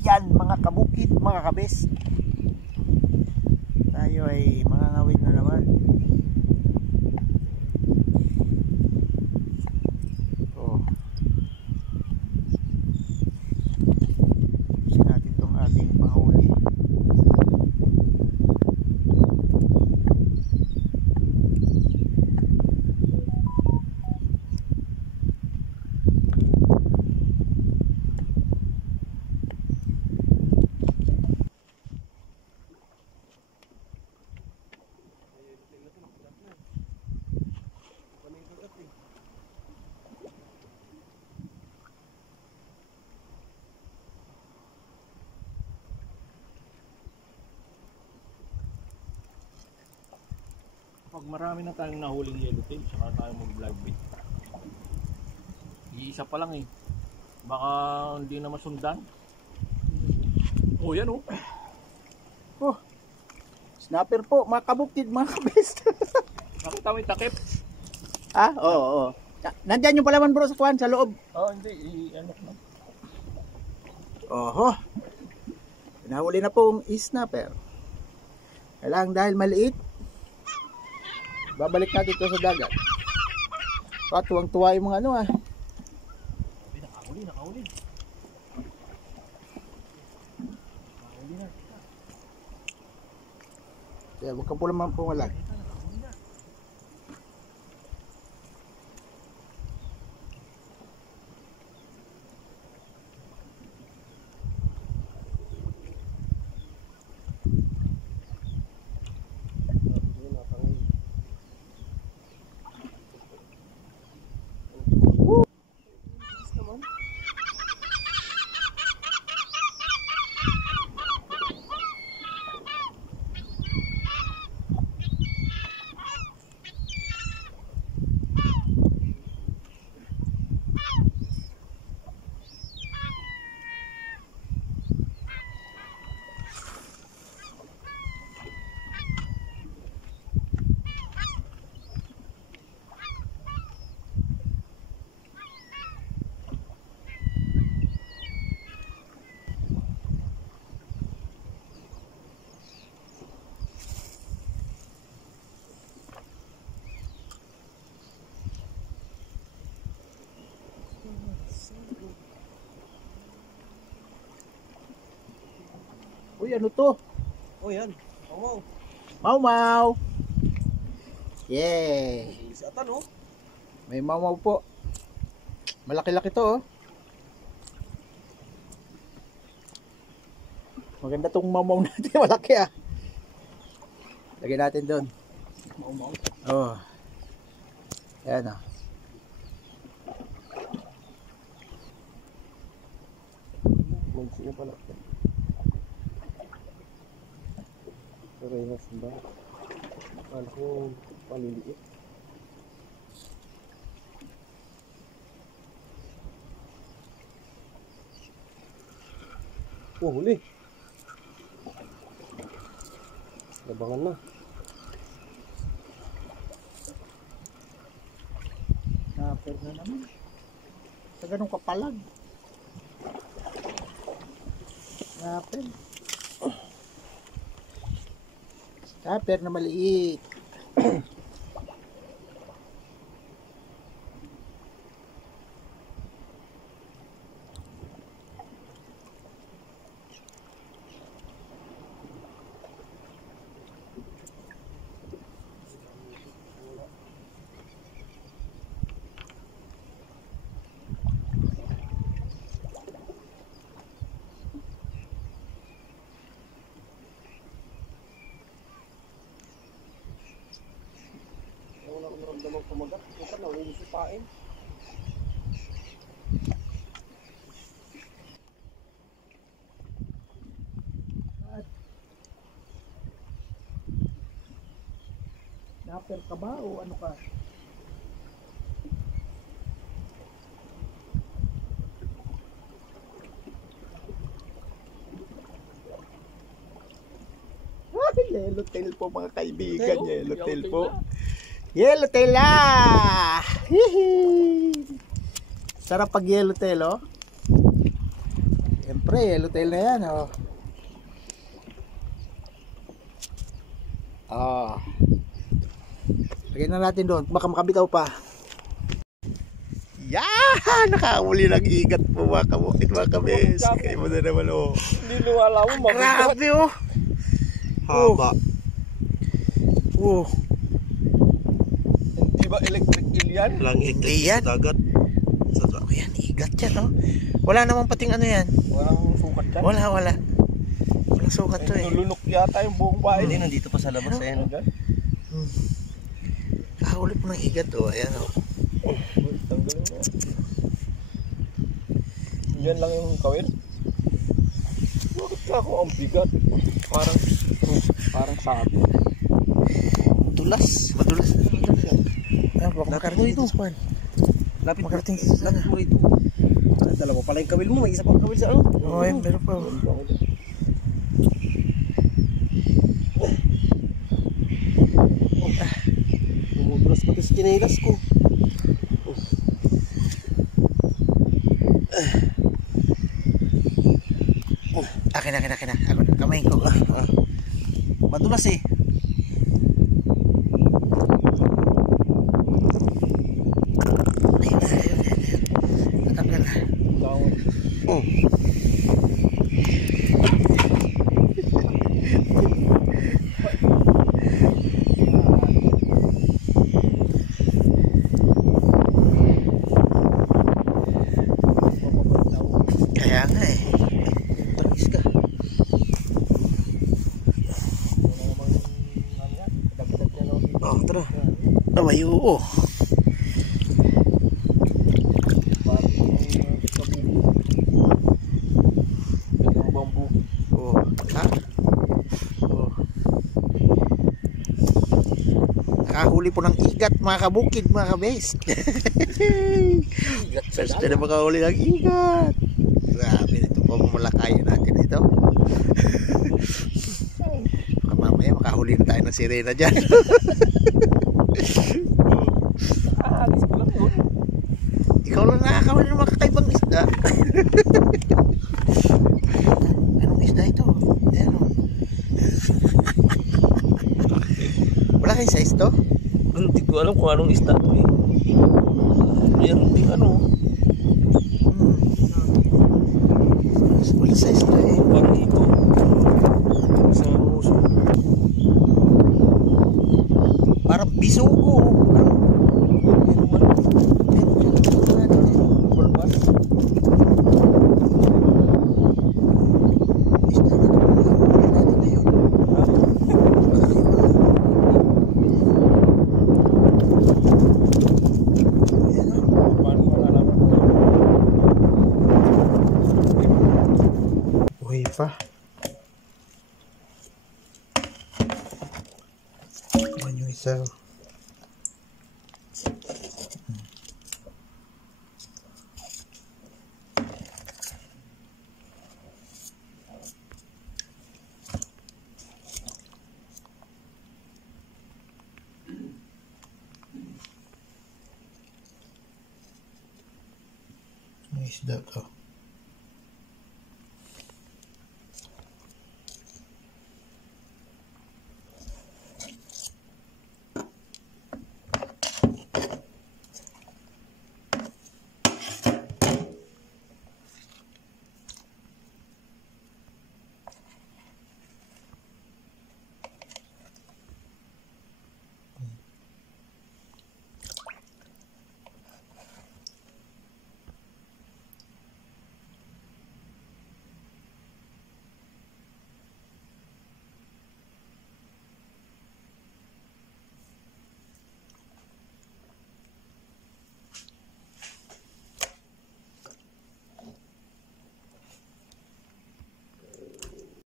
Yan mga kabukid, mga kabes. Tayo ay mangangawin na naman. Oh. Kasi natin itong ating panghuli. Pag marami na tayong nahuling yellowtail, saka tayo mag-vlog bait. Iisa pa lang eh. Baka hindi na masundan. Oh, yan oh. Oh. Snapper po, mga kabukid, mga kabes. Nakita mo yung takip? Ah, oo, oo. Nandyan yung palaman bro sa kuwan, sa loob. Oh, hindi. Ano na. Oho. Nahuli na pong snapper. Kailangan dahil maliit, babalik natin ito sa dagat. Tuwang-tuwa yung mga ano ah. Nakahuli. Nakahuli na. Kaya huwag ka po naman pumalag. Uy, ano to? Oh, yan. Oh, Mau-mau. Yeah. Isatan oh. May mau-mau po. Malaki-laki to oh. Maganda tong mau-mau natin. Malaki ah. Lagyan natin doon. Mau-mau. Oh. Ayan ah. Magsi na pala. Parehas ba? Ano ko paliliit? Oh, huli. Labangan na. Snapper na naman. Sa ganun kapalag. Snapper. Snapper na maliit. Naramdaman kumagat. Ito na, hindi sipain. Snapper ka ba o ano ka? Yellowtail po mga kaibigan. Yellowtail po. Yellowtail ah! Hihi! Sarap pag yellowtail oh. Siyempre, yellowtail na yan, oh. Ah. Lagyan na natin doon, baka makabitaw pa. Yeah! Nakahuli ng igat po mga kabukit, mga kabes. Kayo mo na naman, oh. Hindi luwala mo, Grabe, oh. Haba. Oh. Hindi ba electric eel yan? Hindi yan. Dagat. Ayan, igat yan, oh. Wala namang pating ano yan. Walang sukat yan? Wala. Walang sukat to, eh. Nulunok yata yung buong bahay. Hindi, nandito pa sa labas. Ayan. Kahuli po ng igat, oh. Ayan, oh. Tanggalin mo. Yan lang yung kawin. Bakit ka ako ang bigat? Parang sabi. Madulas yan. Ayan, baka makarating dito sa pan. Lapit Makarating mo rito. Dalawa pala yung kawil mo. May isa pang kawil sa ano. Oo, yun, meron pa. Bumubulas pati sa chinelas ko. Akin na. Ako na, kamay ko. Madulas eh. Ayun. Natanggal na. Kaya nga eh. Tarkis ka. Oh, tara. Abay, oo. Oh, ha? Oh. Nakahuli po ng igat, mga kabukid, mga kabes. First na makahuli ng igat. Grabe nito po, mamalakayan natin ito. Baka mamaya makahuli na tayo ng sirena dyan. Nakahagis ko lang yun. Ikaw lang nakakahuli ng mga kakaibang isda. Anong isda ito? Ayan, oh. Wala kayong size to? Hindi ko alam kung anong isda to eh. Meron din ano. Wala size to eh. Parang ito. Sa muso. Parang bisugo. Uy pa. Ayan yung isa. May isda to.